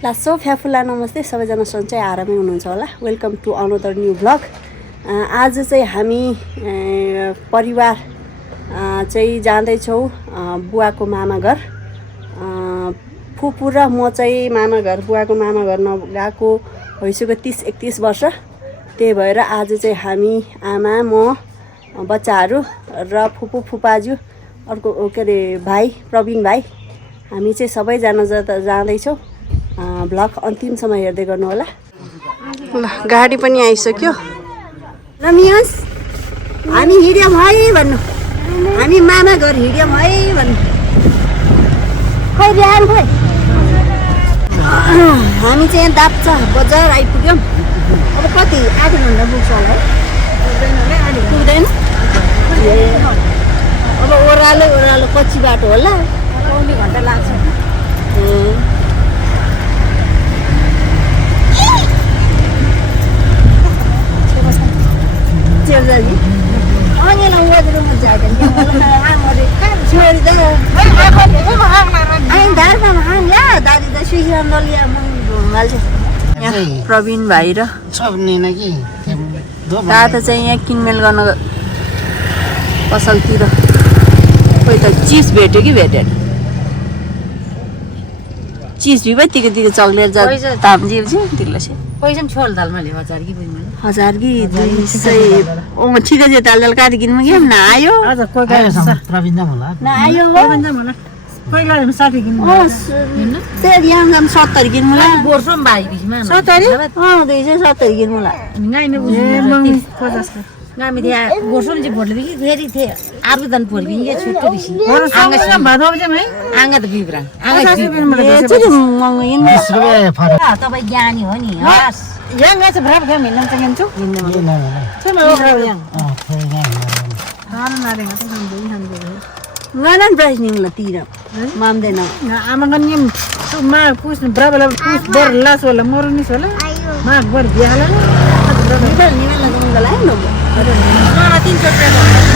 लासो फ्याफुला नमस्ते सबैजना सन्चै आरामै हुनुहुन्छ होला। Welcome to another new vlog. आज चाहिँ हामी परिवार चाहिँ जाँदैछौँ बुवाको मामा घर। फुपू र म चाहिँ मामा घर बुवाको मामा घर नगएको भइसक्यो 30-31 वर्ष। त्यही भएर आज चाहिँ हामी आमा म बच्चाहरू र फुपू फुपाजु अर्को के अरे भाइ प्रवीण भाइ हामी चाहिँ सबैजना जाँदैछौँ। भ्लग अन्तिमसम्म हेर्दै गर्नु होला। ल गाडी पनि आइसक्यो। ल मियस हामी हिँड्यौँ है भन्नु, हामी मामा घर हिँड्यौँ है भन्नु। खै ल्याउँ खै हामी चाहिँ यहाँ दाप्चा बजार आइपुग्यौँ। अब कति आधा घन्टा पुग्छ होला है? पुग्दैन। अब ओह्रालो ओह्रालो कच्ची बाटो होला, पाउने घन्टा लाग्छ। चेर्जाजी अँगेला वज्रमा जाँदैन छोरी त दादी त सुइया प्रवीण भाइ र दादा चाहिँ यहाँ किनमेल गर्न पसलतिर। कोही त चिज भेट्यो कि भेटेन। चिज भी भाई तिके तिके चॉकलेट जा दाम जी जी दिलसे पैसा छोल दाल मैले 1000 कि पैसा 1000 कि 200 ओ ठीक है दाल दाल काट किन म ना आयो आज कोही प्रवीण दा होला ना आयो प्रवीण दा होला पहिला 60 किन हैन तेल यहाँ 70 किन मलाई बोर्सम भाइ बिचमा 70 270 किन मलाई गाइने बुझ्नु 50 गामी दिया बोर्सम चाहिँ भोटले कि फेरि थे आर्गदन भोलि के छुट्टो बिसी आंगा भादो चाहिँ है आंगा त बिब्रा आंगा चाहिँ महँगो इन 20 रुपैयाँ फरक तपाई ज्ञानी हो नि हस यहाँ गएछ भ्राप के मिल्न चाहन्छु हिँड्न चाहिँ म ओभ्रा यहाँ खान नारेगा त खान्दै नरान प्राइस निङ तिर मान्दैन आमा गन्ने मा पुस्नु ब्राबला पुस बर लास होला मरुनी होला मा बर बिहाला निबल निबल लगला न मला 300 रुपैयाँ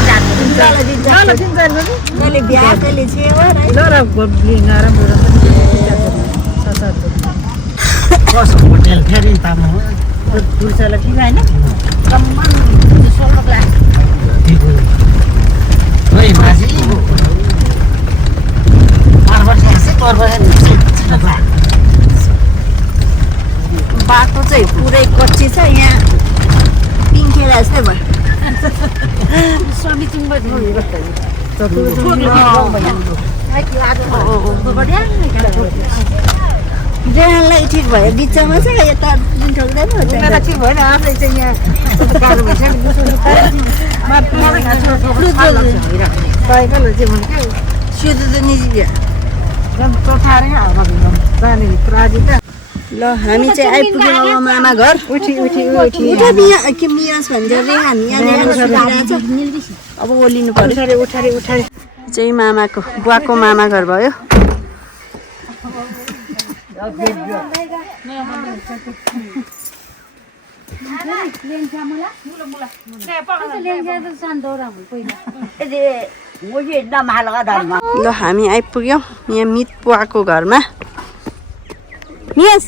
मैले बिहा कहिले छेवा ल र गोब्ली नराम बस होटल फेरि तामा दुर्सला कि हैन कम्मन 16 क्लास ओइ माजी बाटो चाहिँ पुरै कच्ची छ। यहाँ पिङ्खेला जस्तै भयो समितिङबाट रेहानलाई ठिक भयो बिचमा छ यता जुन ठोक्दैन ठिक भएन आफै चाहिँ यहाँ गाह्रो ल हामी चाहिँ आइपुग्यौँ अब मामा घर। के मियास भन्छ रेहान यहाँ अब ओलिनु पर्यो उठारे चाहिँ मामाको बुवाको मामा घर भयो। ल हामी आइपुग्यौँ यहाँ मित बुवाको घरमा। मिस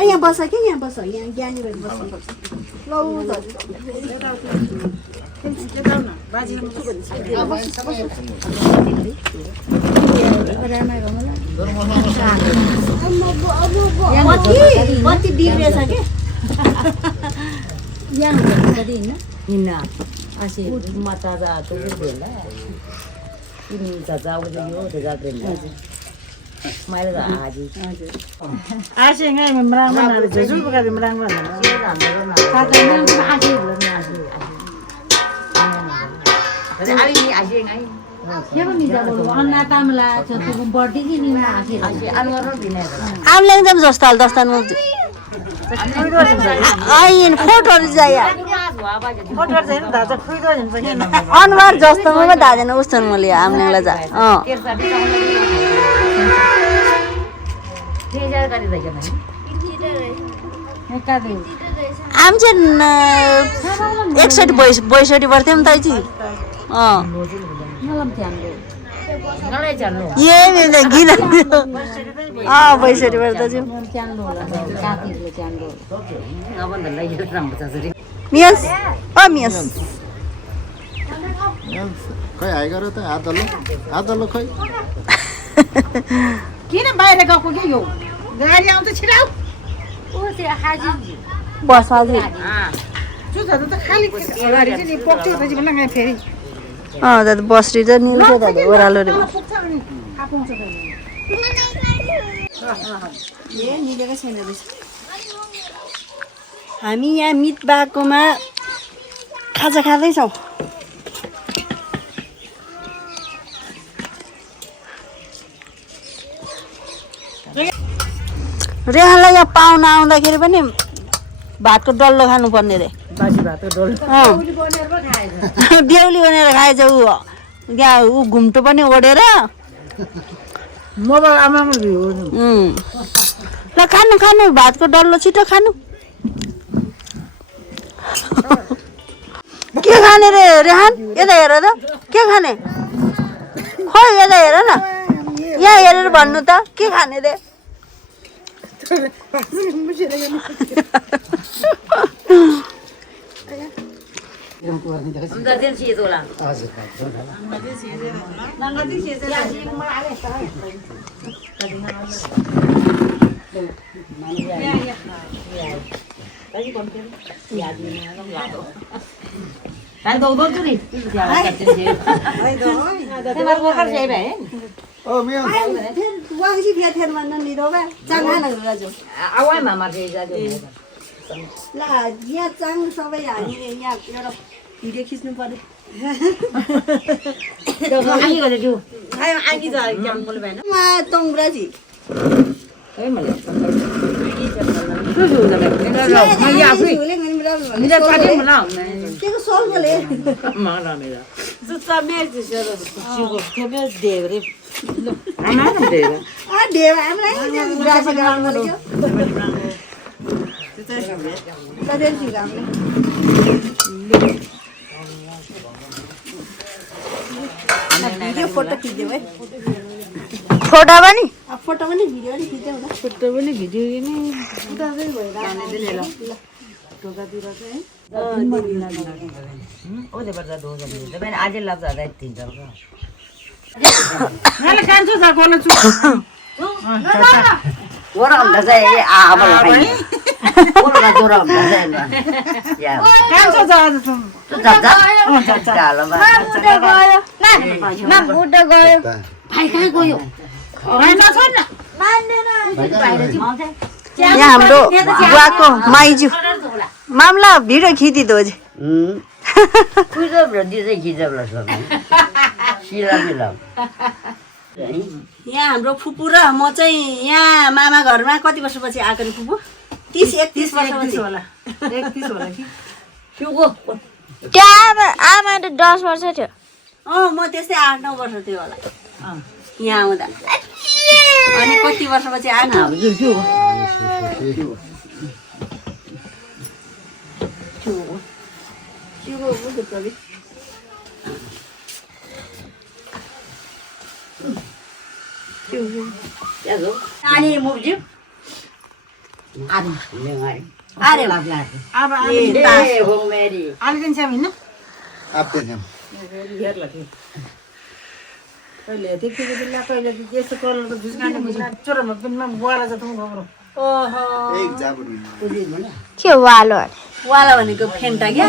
यहाँ बस कि यहाँ बस यहाँ ज्ञानी भएर बस्नुपर्छ। बत्ती बिग्रेछ कि हिँड्न असी माता जातो बेला तिमी जाऊ यो त जात्रे मैले त आजी आसी ngay mình rang mà là chỉ giúp cái mình rang mà ta cái nên cái aji là aji aji ngay आमले एकदम जस्ताल दस्तान आइन फोटोहरू जाया अनुहार जस्तोमा धाँदैन उस्तो मैले आमलेलाई जा आमचे 61-62 वर्ष में ताई जी ये मेरे गिना 62 वर्ष जी मियस मियस खै आइगा र त आदलो खै किन बाहिर गएको के यो गाडी आउँछ छिराउ बस हजुर जुसहरू त खाली गाडी चाहिँ नि पोक्थ्यो त जिबन गए फेरि दादा बस्री र निल्छ दादा ओरालो रे पुग्छ अनि आउँछ ए निलेको छैन रहेछ हामी यहाँ मित बाकोमा खाजा खाँदैछौँ रेहानलाई यहाँ पाहुना आउँदाखेरि पनि भातको डल्लो खानुपर्ने रे बेहुली बनेर खाएछ ऊ यहाँ ऊ घुम्टो पनि ओढेर मोबाइल आमामा ल खानु खानु भातको डल्लो छिटो खानु के खाने रे रेहान यता हेर त के खाने खोइ यता हेर न यहाँ हेरेर भन्नु त के खाने रे ओ मिया वांसी फेर भन्न नि रोबा चाङ खान राजु आवाज मामा चाहिँ जाजो ला यहाँ चाङ सबै हामीले यहाँ एउटा भिडियो खिच्नु पर्यो आइ गरे जु आइनी त क्याम बोल भएन मा तंग्राजी है मैले मैले आफै निजा पाटे मना के सोल बोले माला मेरा जुत्ता मेज जरो सिगो केबे देवरे आमा दे आ देव हामीलाई राजी गराउनु पर्यो सधैँ ठीक हामीले भिडियो फोटो खिच्दियो है फोटो पनि फोटो पनि भिडियो पनि खिच्दियो होला फोटो पनि भिडियो नि उताकै भएर टोकातिर चाहिँ ओले पर्दा दो जन दे मैंने आज लग जाता है 3 जन का मैले कान्छु जा कोला छु ओरा भन्दा चाहिँ आमा भाइ ओरा जोरा भन्दा चाहिँ या कान्छु जा आज जा डालो बा ना बुढा गयो भाइ कहाँ गयो हैन छैन यहाँ हाम्रो बुवाको माइजू मामला भिडियो खिचिदियो अझै कुइजब र दिदै खिजब ल सब सिला मिला यहाँ हाम्रो फुपू र म चाहिँ यहाँ मामा घरमा कति वर्षपछि आएको नि फुपू 30-31 वर्षपछि होला 31 होला कि सुगो त्यहाँ आमा त 10 वर्ष थियो म त्यस्तै 8-9 वर्ष थियो होला यहाँ आउँदा अनि कति वर्षपछि आएको अनि मुब्जी अरे अब ए हो मेरी आलिदिन्छ हैन आपते थे कहिले त्यतिको बेला कहिले यस्तो कलर त झुस्काने बुझ्ला चोरमा पनि बुवाला जस्तो खबर ओहो एक जाबुनी के वालो वाला भनेको फेन्टा क्या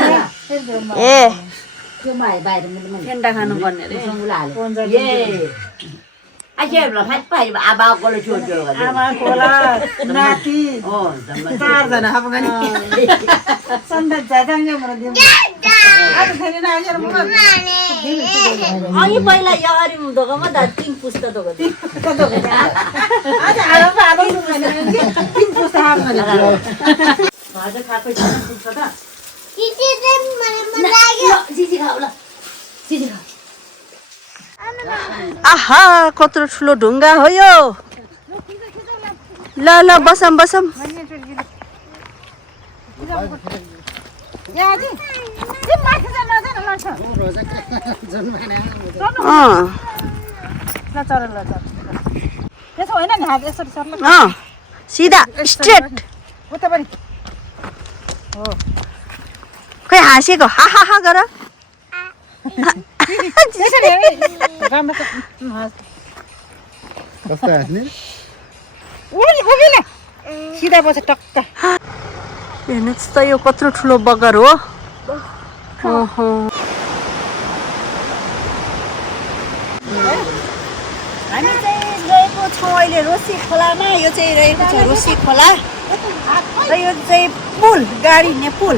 ए त्यो माइ बाहिर मैले फेन्टा खानुपर्ने रे ए आमा खोला नाति चारजना अफगानी सन्तान जाँदै मलाई दिउँ आज फेरि नागेर मलाई अनि पहिला यो अरि दोकानमा दा 3 पुस्ता दोकान आज आलो आलो तिन पुस्ता हातमा आज खाएको छैन पुस्ता त चिची चाहिँ मलाई मन लाग्यो चिची खाऊ ल चिची खाऊ आहा कत्रो ठुलो ढुङ्गा हो यो ल ल बसम बसम यादी सिम माथि जान नजान लड्छ ल चल त्यसो होइन नि हात यसरी सर्ला सिधा स्ट्रेट उता पनि खै हाँसेको हा हा हा गर त्यसरी राम्रो कस्तो हाँस्ने उभिले सिधा बस टक्क हेर्नुहोस् त यो कत्रो ठुलो बगर हो ओहो हामी चाहिँ गएको छौँ अहिले रोसी खोलामा यो चाहिँ रहेको छ रोसी खोला र यो चाहिँ पुल गाडी हिँड्ने पुल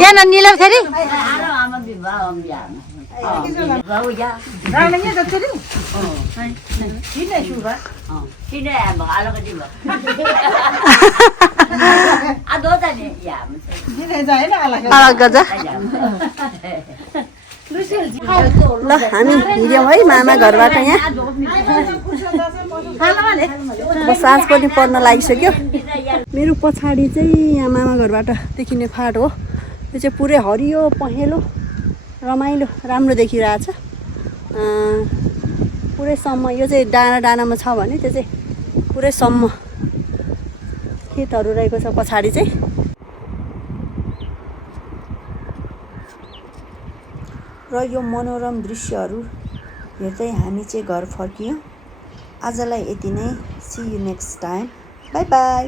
यहाँ निलो फेरि राणीले जति किन सुगा किन आलोको दिनु आ दो त नि या किन जाएन अलग गजा ल हामी हिँड्यौँ है मामा घरबाट यहाँ साँझ पनि पर्न लागिसक्यो मेरो पछाडि चाहिँ यहाँ मामा घरबाट देखिने फाँट हो यो चाहिँ पुरै हरियो पहेँलो रमाइलो राम्रो देखिरहेछ पुरै सम्म यो चाहिँ डाँडा डाँडामा छ भने त्यो चाहिँ पुरै सम्म खेतहरू रहेको छ पछाडि चाहिँ र यो मनोरम दृश्यहरू हेर्दै हामी चाहिँ घर फर्कियौँ आजलाई यति नै see you next time bye by